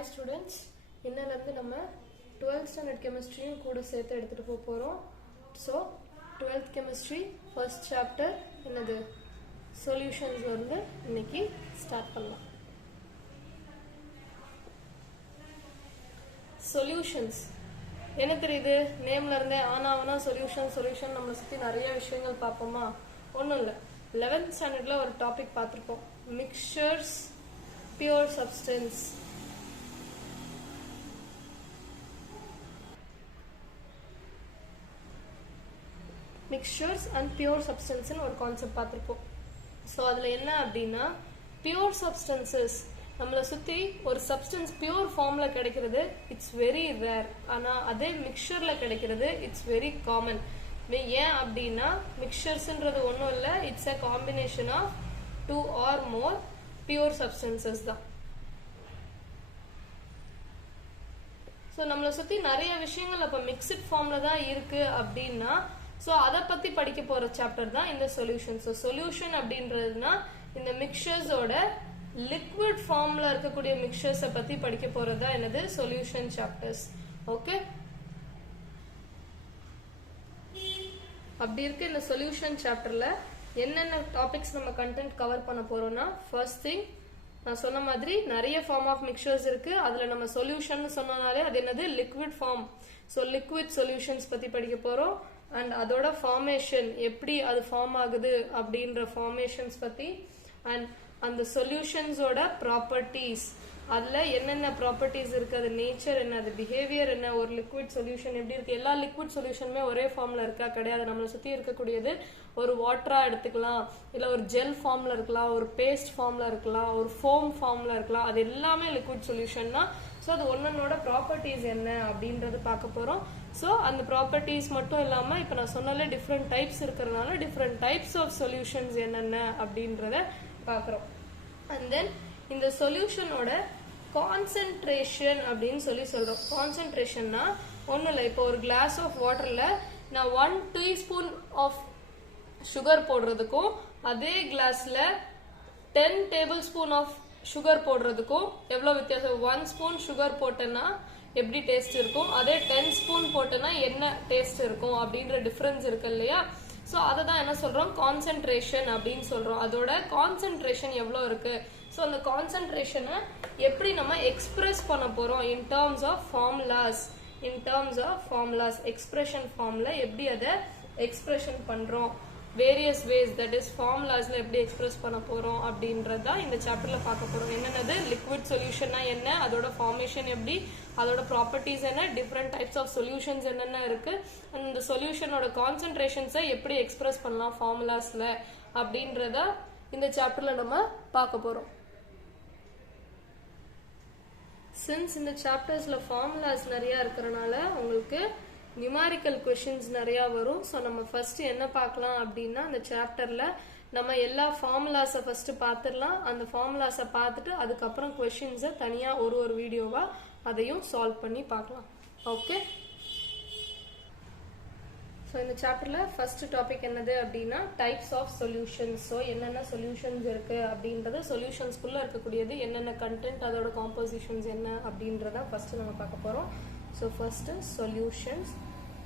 Hi students, இன்னிலிருந்து நம்ம 12th standard chemistry கூட சேர்த்து எடுத்துட்டு போறோம். So 12th chemistry first chapter என்னது solutions வந்து இன்னைக்கு ஸ்டார்ட் பண்ணலாம். Solutions என்ன தெரியுது? நேம்ல இருந்தே ஆனாவனா சொல்யூஷன் நம்மள சுத்தி நிறைய விஷயங்கள் பாப்போமா? ஒண்ணும் இல்ல. 11th standardல ஒரு டாபிக் பார்த்திருப்போம். Mixtures, pure substance. Mixtures and pure substance ஒரு கான்செப்ட் பார்த்திருப்போம். ஸோ அதில் என்ன அப்படின்னா பியூர் சப்ஸ்டன்சஸ் நம்மளை சுற்றி ஒரு சப்ஸ்டன்ஸ் பியூர் ஃபார்மில் கிடைக்கிறது இட்ஸ் வெரி ரேர். ஆனால் அதே மிக்சரில் கிடைக்கிறது இட்ஸ் வெரி காமன். ஏன் அப்படின்னா மிக்சர்ஸ்ன்றது ஒன்றும் இல்லை, it's a combination of 2 or more pure substances தான். ஸோ நம்மளை சுற்றி நிறைய விஷயங்கள் அப்போ மிக்சட் ஃபார்மில் தான் இருக்கு அப்படின்னா ஸோ அதை பற்றி படிக்க போகிற சாப்டர் தான் இந்த சொல்யூஷன். ஸோ சொல்யூஷன் அப்படின்றதுனா இந்த மிக்சர்ஸோட லிக்விட் ஃபார்மில் இருக்கக்கூடிய மிக்சர்ஸை பற்றி படிக்க போகிறது தான் என்னது சொல்யூஷன் சாப்டர்ஸ். ஓகே, அப்படி இருக்கு. இந்த சொல்யூஷன் சாப்டரில் என்னென்ன டாபிக்ஸ் நம்ம கண்டென்ட் கவர் பண்ண போகிறோம்னா ஃபர்ஸ்ட் திங் நான் சொன்ன மாதிரி நிறைய ஃபார்ம் ஆஃப் மிக்சர்ஸ் இருக்கு. அதில் நம்ம சொல்யூஷன் சொன்னனாலே அது என்னது liquid form. So liquid solutions பற்றி படிக்க போகிறோம். அண்ட் அதோட ஃபார்மேஷன் எப்படி அது ஃபார்ம் ஆகுது அப்படின்ற ஃபார்மேஷன்ஸ் பற்றி, அண்ட் அந்த சொல்யூஷன்ஸோட ப்ராப்பர்ட்டிஸ், அதில் என்னென்ன ப்ராப்பர்ட்டிஸ் இருக்குது, அது நேச்சர் என்ன, அது பிஹேவியர் என்ன, ஒரு லிக்விட் சொல்யூஷன் எப்படி இருக்குது. எல்லா லிக்விட் சொல்யூஷனுமே ஒரே ஃபார்மில் இருக்கா? கிடையாது. நம்மளை சுற்றி இருக்கக்கூடியது ஒரு வாட்டராக எடுத்துக்கலாம், இல்லை ஒரு ஜெல் ஃபார்மில் இருக்கலாம், ஒரு பேஸ்ட் ஃபார்மில் இருக்கலாம், ஒரு ஃபோம் ஃபார்மில் இருக்கலாம். அது எல்லாமே லிக்விட் சொல்யூஷன் தான். ஸோ அது ஒன்னொன்னோட ப்ராப்பர்ட்டிஸ் என்ன அப்படின்றது பார்க்க போகிறோம். ஸோ அந்த ப்ராப்பர்ட்டிஸ் மட்டும் இல்லாமல் இப்போ நான் சொன்னாலே டிஃப்ரெண்ட் டைப்ஸ் இருக்கிறதுனால டிஃப்ரெண்ட் டைப்ஸ் ஆஃப் சொல்யூஷன்ஸ் என்னென்ன அப்படின்றத பார்க்குறோம். அண்ட் தென் இந்த சொல்யூஷனோட கான்சென்ட்ரேஷன் அப்படின்னு சொல்கிறோம். கான்சென்ட்ரேஷன்னா ஒன்றும் இல்லை, இப்போ ஒரு கிளாஸ் ஆஃப் வாட்டரில் நான் 1 teaspoon ஆஃப் சுகர் போடுறதுக்கும் அதே கிளாஸில் 10 tablespoon ஆஃப் சுகர் போடுறதுக்கும் எவ்வளோ வித்தியாசம்? 1 spoon சுகர் போட்டேன்னா எப்படி டேஸ்ட் இருக்கும், அதே 10 spoon போட்டேன்னா என்ன டேஸ்ட் இருக்கும் அப்படின்ற டிஃப்ரென்ஸ் இருக்கு இல்லையா? ஸோ அதை தான் என்ன சொல்கிறோம், கான்சென்ட்ரேஷன் அப்படின்னு சொல்கிறோம். அதோட கான்சென்ட்ரேஷன் எவ்வளோ இருக்கு. ஸோ அந்த கான்சென்ட்ரேஷனை எப்படி நம்ம எக்ஸ்பிரஸ் பண்ண போகிறோம் in terms of formulas, expression ஃபார்மில் எப்படி அதை எக்ஸ்பிரஷன் பண்ணுறோம், வேரியஸ் வேஸ், தட் இஸ் ஃபார்முலாஸ்ல எப்படி எக்ஸ்பிரஸ் பண்ண போறோம் அப்படின்றது தான் இந்த சாப்டர்ல பார்க்க போறோம். என்னென்னது லிக்விட் சொல்யூஷன்னா என்ன, அதோட ஃபார்மேஷன் எப்படி, அதோட ப்ராப்பர்ட்டிஸ் என்ன, டிஃப்ரெண்ட் டைப்ஸ் ஆஃப் சொல்யூஷன்ஸ் என்னென்ன இருக்கு, அந்த சொல்யூஷனோட கான்சென்ட்ரேஷன்ஸை எப்படி எக்ஸ்பிரஸ் பண்ணலாம் ஃபார்முலாஸ்ல அப்படின்றத இந்த சாப்டர்ல நம்ம பார்க்க போறோம். சின்ஸ் இந்த சாப்டர்ஸ்ல ஃபார்முலாஸ் நிறைய இருக்கிறனால உங்களுக்கு நியூமரிக்கல் கொஷின்ஸ் நிறையா வரும். ஸோ நம்ம ஃபர்ஸ்ட் என்ன பார்க்கலாம் அப்படின்னா அந்த சாப்டர்ல நம்ம எல்லா ஃபார்முலாஸை ஃபர்ஸ்ட் பார்த்துடலாம். அந்த ஃபார்முலாஸை பார்த்துட்டு அதுக்கப்புறம் கொஷின்ஸை தனியாக ஒரு வீடியோவா அதையும் சால்வ் பண்ணி பார்க்கலாம். ஓகே, ஸோ இந்த சாப்டர்ல ஃபர்ஸ்ட் டாபிக் என்னது அப்படின்னா டைப்ஸ் ஆஃப் சொல்யூஷன்ஸ். ஸோ என்னென்ன சொல்யூஷன்ஸ் இருக்கு அப்படின்றத, சொல்யூஷன்ஸ்குள்ள இருக்கக்கூடியது என்னென்ன கண்டென்ட், அதோட காம்போசிஷன்ஸ் என்ன அப்படின்றத ஃபர்ஸ்ட் நம்ம பார்க்க போறோம். So first solutions.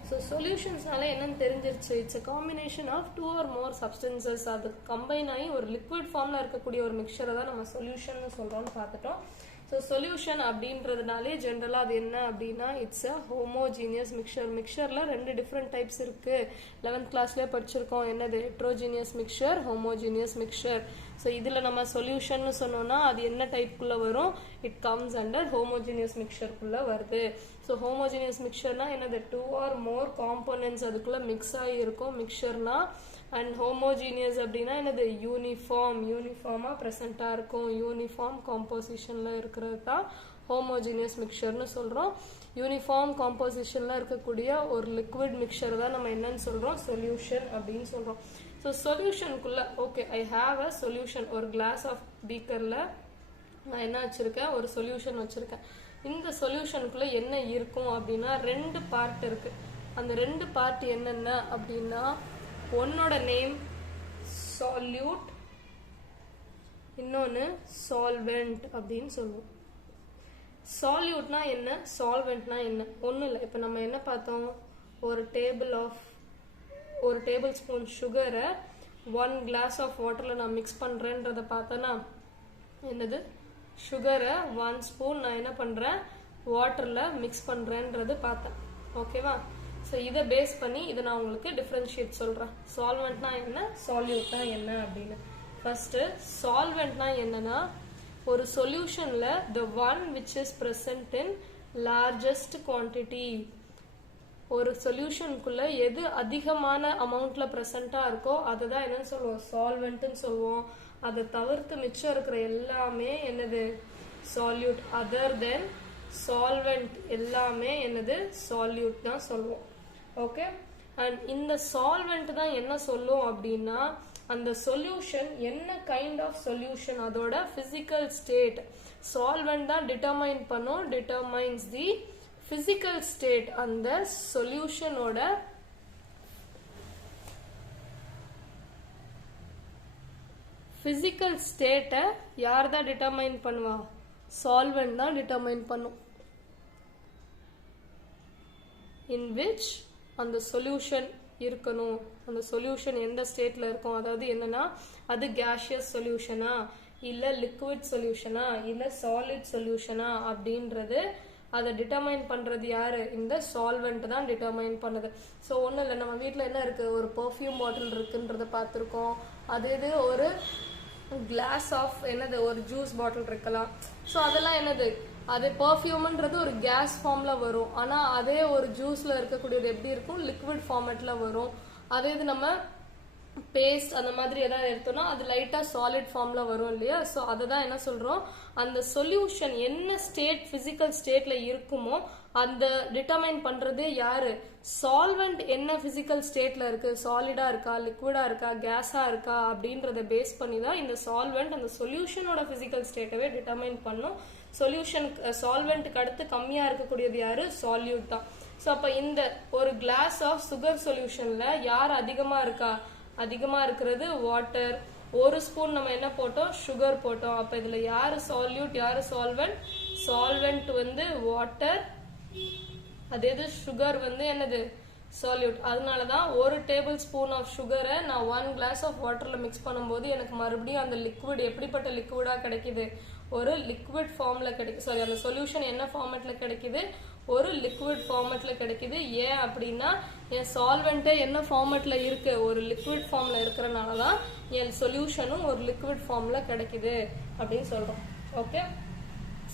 ஸோ சொல்யூஷன்ஸ்னால என்னன்னு தெரிஞ்சிருச்சு, it's a combination of 2 or more substances. அது கம்பைன் ஆகி ஒரு லிக்விட் ஃபார்ம்ல இருக்கக்கூடிய ஒரு மிக்சரை தான் நம்ம சொல்யூஷன் சொல்றோம்னு பார்த்துட்டோம். ஸோ சொல்யூஷன் அப்படின்றதுனாலே ஜென்ரலாக அது என்ன அப்படின்னா இட்ஸ் அ ஹோமோஜீனியஸ் மிக்சர். மிக்சரில் 2 டிஃப்ரெண்ட் டைப்ஸ் இருக்கு. 11th கிளாஸ்லேயே படிச்சிருக்கோம். என்னது heterogeneous mixture, homogeneous mixture. So இதில் நம்ம சொல்யூஷன் சொன்னோம்னா அது என்ன டைப்புக்குள்ளே வரும், இட் கம்ஸ் அண்டர் ஹோமோஜீனியஸ் மிக்சருக்குள்ளே வருது. ஸோ ஹோமோஜீனியஸ் மிக்சர்னா என்னது 2 or more காம்போனன்ட்ஸ் அதுக்குள்ளே மிக்ஸ் ஆகி இருக்கும் மிக்சர்னா. அண்ட் ஹோமோஜீனியஸ் அப்படின்னா என்னது யூனிஃபார்மாக ப்ரெசென்ட்டாக இருக்கும், யூனிஃபார்ம் காம்போசிஷனில் இருக்கிறது தான் ஹோமோஜீனியஸ் மிக்சர்னு சொல்கிறோம். யூனிஃபார்ம் காம்போசிஷனில் இருக்கக்கூடிய ஒரு லிக்விட் மிக்சர் தான் நம்ம என்னன்னு சொல்கிறோம், சொல்யூஷன் அப்படின்னு சொல்கிறோம். ஸோ சொல்யூஷனுக்குள்ளே okay I have a solution. ஒரு கிளாஸ் ஆஃப் பீக்கரில் நான் என்ன வச்சுருக்கேன், ஒரு சொல்யூஷன் வச்சுருக்கேன். இந்த சொல்யூஷனுக்குள்ளே என்ன இருக்கும் அப்படின்னா 2 பார்ட் இருக்குது. அந்த 2 பார்ட் என்னென்ன அப்படின்னா ஒன்னோட நேம் சால்யூட், இன்னொன்று சால்வெண்ட் அப்படின்னு சொல்லுவோம். சால்யூட்னா என்ன, சால்வெண்ட்னா என்ன? ஒன்றும் இல்லை. இப்போ நம்ம என்ன பார்த்தோம், ஒரு டேபிள் ஸ்பூன் சுகரை 1 glass ஆஃப் வாட்டரில் நான் மிக்ஸ் பண்ணுறேன்றதை பார்த்தேன்னா என்னது, சுகரை 1 ஸ்பூன் நான் என்ன பண்ணுறேன், வாட்டரில் மிக்ஸ் பண்ணுறேன்றது பார்த்தேன். ஓகேவா? ஸோ இதை பேஸ் பண்ணி இதை நான் உங்களுக்கு டிஃப்ரென்ஷியேட் சொல்கிறேன். சால்வெண்ட்னா என்ன, சால்யூட்னா என்ன அப்படின்னு. ஃபர்ஸ்ட் சால்வெண்ட்னா என்னன்னா, ஒரு சொல்யூஷன்ல the one which is present in largest quantity. ஒரு சொல்யூஷனுக்குள்ள எது அதிகமான அமௌண்ட்ல பிரசண்டா இருக்கோ அதுதான் என்னன்னு சொல்லுவோம், சால்வெண்ட்னு சொல்லுவோம். அதை தவிர்த்து மிச்சம் இருக்கிற எல்லாமே என்னது, சால்யூட். அதர் தென் சால்வெண்ட் எல்லாமே என்னது, சால்யூட் தான் சொல்லுவோம். ஓகே. அண்ட் இந்த சால்வெண்ட் தான் என்ன சொல்லும் அப்படின்னா, அந்த சொல்யூஷன் என்ன கைண்ட் ஆஃப் சொல்யூஷன், அதோட பிசிக்கல் ஸ்டேட். சால்வெண்ட் தான் டிட்டர்மைன் பண்ணும், டிட்டர்மைன்ஸ் தி பிசிக்கல் ஸ்டேட். அந்த சொல்யூஷனோட பிசிக்கல் ஸ்டேட்டை யார் தான் டிட்டர்மைன் பண்ணுவா, சால்வெண்ட் தான் டிட்டர்மைன் பண்ணும். இன் விச் அந்த சொல்யூஷன் இருக்கணும், அந்த சொல்யூஷன் எந்த ஸ்டேட்ல இருக்கும், அதாவது என்னன்னா அது கேஷியஸ் சொல்யூஷனா இல்ல லிக்விட் சொல்யூஷனா இல்ல சாலிட் சொல்யூஷனா அப்படின்றது அதை டிட்டர்மைன் பண்றது யாரு, இந்த சால்வெண்ட் தான் டிட்டர்மைன் பண்ணுது. ஸோ ஒன்றும் இல்லை, நம்ம வீட்டில் என்ன இருக்கு, ஒரு பெர்ஃப்யூம் பாட்டில் இருக்குன்றத பார்த்துருக்கோம். இது ஒரு கிளாஸ் ஆஃப் என்னது, ஒரு ஜூஸ் பாட்டில் இருக்கலாம். ஸோ அதெல்லாம் என்னது, அது பெர்ஃப்யூம்ன்றது ஒரு கேஸ் ஃபார்ம்ல வரும். ஆனா அதே ஒரு ஜூஸ்ல இருக்கக்கூடியது எப்படி இருக்கும், லிக்விட் ஃபார்மேட்ல வரும். அதே இது நம்ம பேஸ்ட் அந்த மாதிரி ஏதாவது எடுத்தோம்னா அது லைட்டா சாலிட் ஃபார்ம்ல வரும் இல்லையா. ஸோ அதை தான் என்ன சொல்றோம், அந்த சொல்யூஷன் என்ன ஸ்டேட், பிசிக்கல் ஸ்டேட்ல இருக்குமோ அந்த டிட்டர்மைன் பண்றதே யாரு, சால்வெண்ட் என்ன பிசிக்கல் ஸ்டேட்ல இருக்கு, சாலிடா இருக்கா லிக்விடா இருக்கா கேஸா இருக்கா அப்படின்றத பேஸ் பண்ணி தான் இந்த சால்வெண்ட் அந்த சொல்யூஷனோட பிசிக்கல் ஸ்டேட்டவே டிட்டர்மைன் பண்ணும். சொல்யூஷன் சால்வெண்ட்டுக்கு அடுத்து கம்மியா இருக்கக்கூடியது யாரு, சால்யூட் தான். ஸோ அப்ப இந்த ஒரு கிளாஸ் ஆஃப் சுகர் சொல்யூஷன்ல யார் அதிகமா இருக்கா, அதிகமா இருக்கிறது வாட்டர். ஒரு ஸ்பூன் நம்ம என்ன போட்டோம், சுகர் போட்டோம். அப்ப இதுல யாரு சால்யூட் யாரு சால்வெண்ட், சால்வெண்ட் வந்து வாட்டர், அதே இது சுகர் வந்து என்னது, சால்யூட். அதனாலதான் ஒரு டேபிள் ஸ்பூன் ஆஃப் சுகரை நான் 1 glass ஆஃப் வாட்டர்ல மிக்ஸ் பண்ணும்போது எனக்கு மறுபடியும் அந்த லிக்விட் எப்படிப்பட்ட லிக்விடா கிடைக்குது, ஒரு லிக்விட் ஃபார்ம்ல கிடைக்குது. சாரி, அந்த சொல்யூஷன் என்ன ஃபார்மேட்ல கிடைக்குது, ஒரு லிக்விட் ஃபார்மேட்ல கிடைக்குது. ஏன் அப்படின்னா என் சால்வெண்ட்டே என்ன ஃபார்மேட்ல இருக்கு, ஒரு லிக்விட் ஃபார்ம்ல இருக்கிறனாலதான் என் சொல்யூஷனும் ஒரு லிக்விட் ஃபார்ம்ல கிடைக்குது அப்படின்னு சொல்றோம். ஓகே.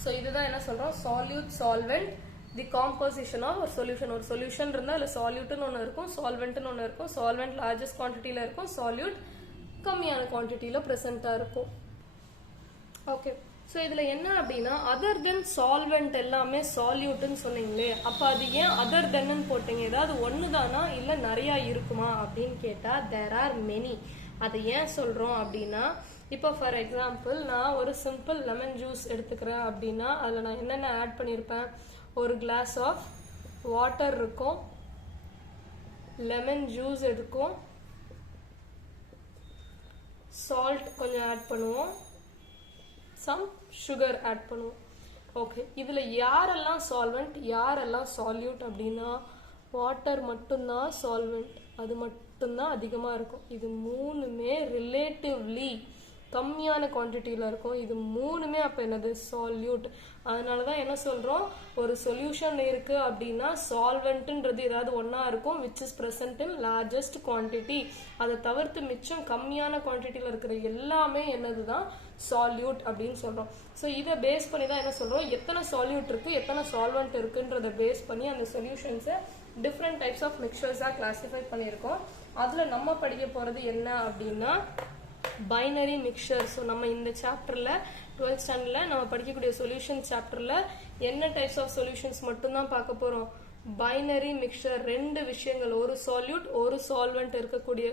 ஸோ இதுதான் என்ன சொல்றோம், salute solvent the composition of ஒரு சொல்யூஷன். ஒரு சொல்யூஷன் இருந்தா அதுல சால்யூட்னு ஒன்று இருக்கும், சால்வெண்ட்னு ஒன்று இருக்கும். சால்வெண்ட் லார்ஜஸ்ட் குவான்டிட்டியில இருக்கும், சால்யூட் கம்மியான குவான்டிட்டியில பிரசண்டா இருக்கும். ஓகே. ஸோ இதுல என்ன அப்படின்னா, அதர் தென் சால்வெண்ட் எல்லாமே சால்யூட்னு சொன்னீங்களே, அப்ப அது ஏன் அதர் தென்னு போட்டீங்க, ஏதாவது ஒன்று தானா இல்ல நிறைய இருக்குமா அப்படின்னு கேட்டா தேர் ஆர் மெனி. அதை ஏன் சொல்றோம் அப்படின்னா, இப்போ ஃபார் எக்ஸாம்பிள் நான் ஒரு சிம்பிள் லெமன் ஜூஸ் எடுத்துக்கிறேன் அப்படின்னா அதில் நான் என்னென்ன ஆட் பண்ணியிருப்பேன், ஒரு கிளாஸ் ஆஃப் வாட்டர் இருக்கும், லெமன் ஜூஸ் இருக்கும், சால்ட் கொஞ்சம் ஆட் பண்ணுவோம், சம் சுகர் ஆட் பண்ணுவோம். ஓகே. இதில் யாரெல்லாம் சால்வெண்ட் யாரெல்லாம் சால்யூட் அப்படின்னா, வாட்டர் மட்டும்தான் சால்வெண்ட், அது மட்டும்தான் அதிகமாக இருக்கும். இது மூணுமே ரிலேட்டிவ்லி கம்மியான குவான்டிட்டியில் இருக்கும். இது மூணுமே அப்போ என்னது, சால்யூட். அதனால தான் என்ன சொல்கிறோம், ஒரு சொல்யூஷன் இருக்கு அப்படின்னா சால்வெண்ட்ன்றது ஏதாவது ஒன்றா இருக்கும், which is present in largest quantity. அதை தவிர்த்து மிச்சம் கம்மியான குவான்டிட்டியில் இருக்கிற எல்லாமே என்னது தான் சால்யூட் அப்படின்னு சொல்கிறோம். ஸோ இதை பேஸ் பண்ணி தான் என்ன சொல்கிறோம், எத்தனை சால்யூட் இருக்குது எத்தனை சால்வெண்ட் இருக்குன்றதை பேஸ் பண்ணி அந்த சொல்யூஷன்ஸை டிஃப்ரெண்ட் டைப்ஸ் ஆஃப் மிக்சர்ஸாக கிளாஸிஃபை பண்ணியிருக்கோம். அதில் நம்ம படிக்க போகிறது என்ன அப்படின்னா பைனரி மிக்சர். ஸோ நம்ம இந்த சாப்டரில் 12th ஸ்டாண்டர்டில் நம்ம படிக்கக்கூடிய சொல்யூஷன் சாப்டரில் என்ன டைப்ஸ் ஆஃப் சொல்யூஷன்ஸ் மட்டும்தான் பார்க்க போகிறோம், பைனரி மிக்சர். 2 விஷயங்கள், ஒரு சால்யூட் ஒரு சால்வெண்ட் இருக்கக்கூடிய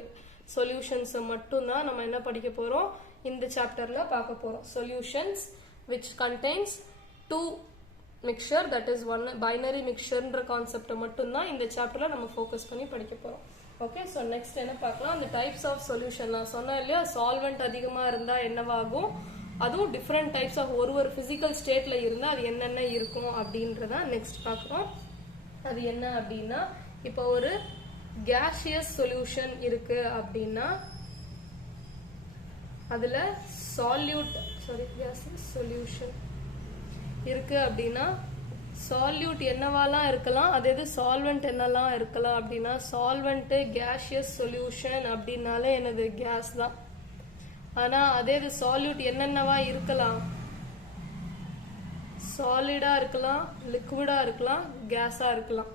சொல்யூஷன்ஸை மட்டும்தான் நம்ம என்ன படிக்க போகிறோம், இந்த சாப்டரில் பார்க்க போகிறோம். Solutions which contains 2 mixture, that is one binary mixtureன்ற கான்செப்டை மட்டும்தான் இந்த சாப்டரில் நம்ம ஃபோக்கஸ் பண்ணி படிக்க போகிறோம். ஓகே. ஸோ நெக்ஸ்ட் என்ன பார்க்கலாம், அந்த டைப்ஸ் ஆஃப் சொல்யூஷன். நான் சொன்னேன் இல்லையா, சால்வெண்ட் அதிகமாக இருந்தால் என்னவாகும், அதுவும் டிஃப்ரெண்ட் டைப்ஸ் ஆஃப் ஒரு பிசிக்கல் ஸ்டேட்ல இருந்தா அது என்னென்ன இருக்கும் அப்படின்றத நெக்ஸ்ட் பார்க்குறோம். அது என்ன அப்படின்னா, இப்போ ஒரு gaseous சொல்யூஷன் இருக்கு அப்படின்னா அதுல gaseous சொல்யூஷன் இருக்கு அப்படின்னா சால்யூட் என்னவாலாம் இருக்கலாம், அது எது சால்வெண்ட் என்னெல்லாம் இருக்கலாம் அப்படின்னா சால்வெண்ட் gaseous சொல்யூஷன் அப்படின்னாலே என்னது கேஸ் தான். ஆனா அதே இது சால்யூட் என்னென்னவா இருக்கலாம், சாலிடா இருக்கலாம், லிக்விடா இருக்கலாம், கேஸா இருக்கலாம்.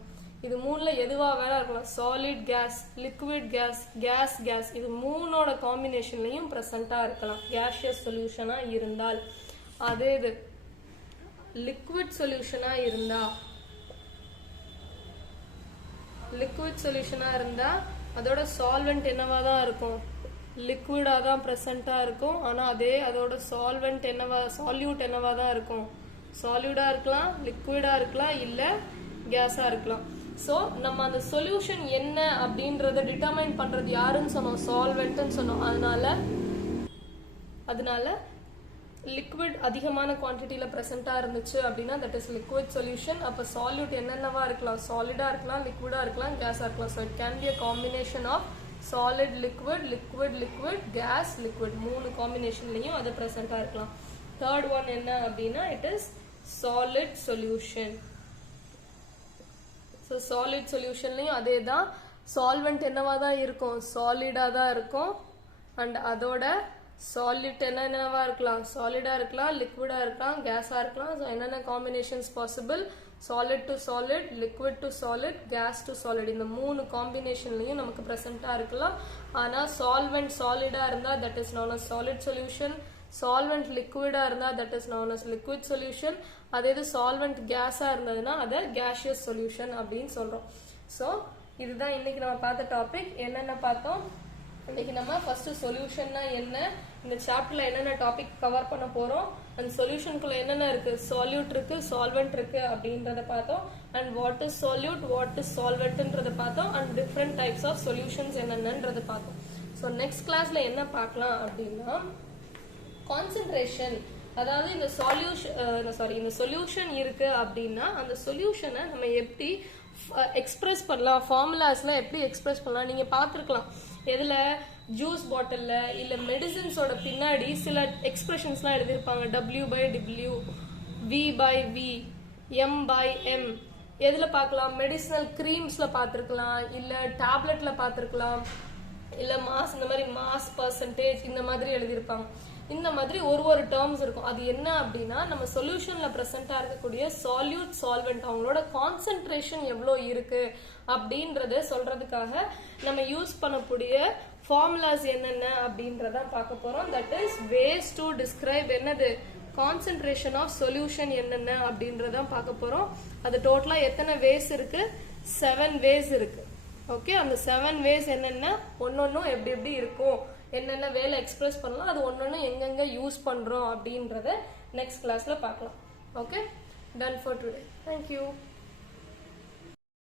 இது மூணுல எதுவா வேணா இருக்கலாம். Solid gas, liquid gas, gas gas, இது மூணோட காம்பினேஷன்லயும் பிரசண்டா இருக்கலாம் gaseous சொல்யூஷனா இருந்தால். அதே இது லிக்விட் சொல்யூஷனா இருந்தா அதோட சால்வெண்ட் என்னவா தான் இருக்கும், லிக்விடா தான் பிரசண்டா இருக்கும். ஆனா அதே அதோட சால்வெண்ட் சால்யூட் என்னவா தான் இருக்கும், சாலிடா இருக்கலாம், லிக்விடா இருக்கலாம், இல்ல கேஸா இருக்கலாம். சோ நம்ம அந்த சொல்யூஷன் என்ன அப்படின்றத டிட்டர்மைன் பண்றது யாருன்னு சொன்னோம், சால்வெண்ட்னு சொன்னோம். அதனால லிக்விட் அதிகமான குவான்டிட்டியில பிரசண்டா இருந்துச்சு அப்படின்னா தட் இஸ் லிக்விட் சொல்யூஷன். அப்ப சால்யூட் என்னென்னவா இருக்கலாம், சாலிடா இருக்கலாம், லிக்விடா இருக்கலாம், கேஸா இருக்கலாம். So it can be a combination of solid liquid, liquid liquid, gas liquid, மூணு காம்பினேஷன்லயும் அது பிரசண்டா இருக்கலாம். தேர்ட் ஒன் என்ன அப்படின்னா it is solid solution. So solid சொல்யூஷன்லயும் அதே தான், சால்வெண்ட் என்னவா தான் இருக்கும், சாலிடா தான் இருக்கும். அண்ட் அதோட சாலிட் என்னென்னவா இருக்கலாம், சாலிடா இருக்கலாம், லிக்விடா இருக்கலாம், கேஸா இருக்கலாம். ஸோ என்னென்ன combinations possible, solid to solid, liquid to solid, gas to solid, இந்த மூணு காம்பினேஷன்லயும் நமக்கு பிரசண்டா இருக்கலாம். ஆனா சால்வெண்ட் சாலிடா இருந்தா that is known as solid solution, solvent லிக்விடா இருந்தா that is known as liquid solution. அதே இது சால்வெண்ட் கேஸா இருந்ததுன்னா அதை gaseous சொல்யூஷன் அப்படின்னு சொல்றோம். ஸோ இதுதான் இன்னைக்கு நம்ம பார்த்த டாபிக். என்னென்ன பார்த்தோம் இன்னைக்கு நம்ம ஃபர்ஸ்ட் சொல்யூஷன்னா என்ன, இந்த சாப்டர்ல என்னென்ன டாபிக் கவர் பண்ண போறோம், அந்த சொல்யூஷனுக்குள்ள என்னென்ன இருக்கு, சால்யூட் இருக்கு, சால்வெண்ட் இருக்கு அப்படின்றத பார்த்தோம். And what is solute, what is சால்வெண்ட்ன்றத பார்த்தோம். And different types of solutions என்னென்னன்றத பார்த்தோம். ஸோ நெக்ஸ்ட் கிளாஸ்ல என்ன பார்க்கலாம் அப்படின்னா கான்சென்ட்ரேஷன், அதாவது இந்த சொல்யூஷன் இருக்கு அப்படின்னா அந்த சொல்யூஷனை நம்ம எப்படி எக்ஸ்பிரஸ் பண்ணலாம், ஃபார்முலாஸ்ல எப்படி எக்ஸ்பிரஸ் பண்ணலாம். நீங்க பார்த்திருக்கலாம் எதுல, ஜூஸ் பாட்டில்ல இல்ல மெடிசின்ஸோட பின்னாடி சில எக்ஸ்பிரஷன்ஸ்லாம் எழுதியிருப்பாங்க. W/W, V/V, M/M. எதுல பார்க்கலாம், மெடிசினல் கிரீம்ஸ்ல பார்த்திருக்கலாம், இல்ல டேப்லெட்ல பார்த்திருக்கலாம், இல்ல மாஸ், இந்த மாதிரி மாஸ் பர்சன்டேஜ் இந்த மாதிரி எழுதியிருப்பாங்க. இந்த மாதிரி ஒரு டேர்ம்ஸ் இருக்கும். அது என்ன அப்படின்னா நம்ம சொல்யூஷன்ல பிரசண்டா இருக்கக்கூடிய சால்யூட், சால்வெண்ட் அவங்களோட கான்சென்ட்ரேஷன் எவ்வளோ இருக்கு அப்படின்றத சொல்றதுக்காக நம்ம யூஸ் பண்ணக்கூடிய ஃபார்முலாஸ் என்னென்ன அப்படின்றத பார்க்க போறோம். That is ways to describe என்னது, கான்சென்ட்ரேஷன் ஆஃப் சொல்யூஷன் என்னென்ன அப்படின்றத பார்க்க போறோம். அது டோட்டலா எத்தனை வேஸ் இருக்கு, 7 வேஸ் இருக்கு. ஓகே, அந்த 7 வேஸ் என்னென்ன, ஒன்னொன்னும் எப்படி எப்படி இருக்கும், என்னென்ன வேலை எக்ஸ்பிரஸ் பண்ணலாம், அது ஒன்னொன்னு எங்கெங்க யூஸ் பண்றோம் அப்படின்றத நெக்ஸ்ட் கிளாஸ்ல பார்க்கலாம். Okay, done for today. Thank you.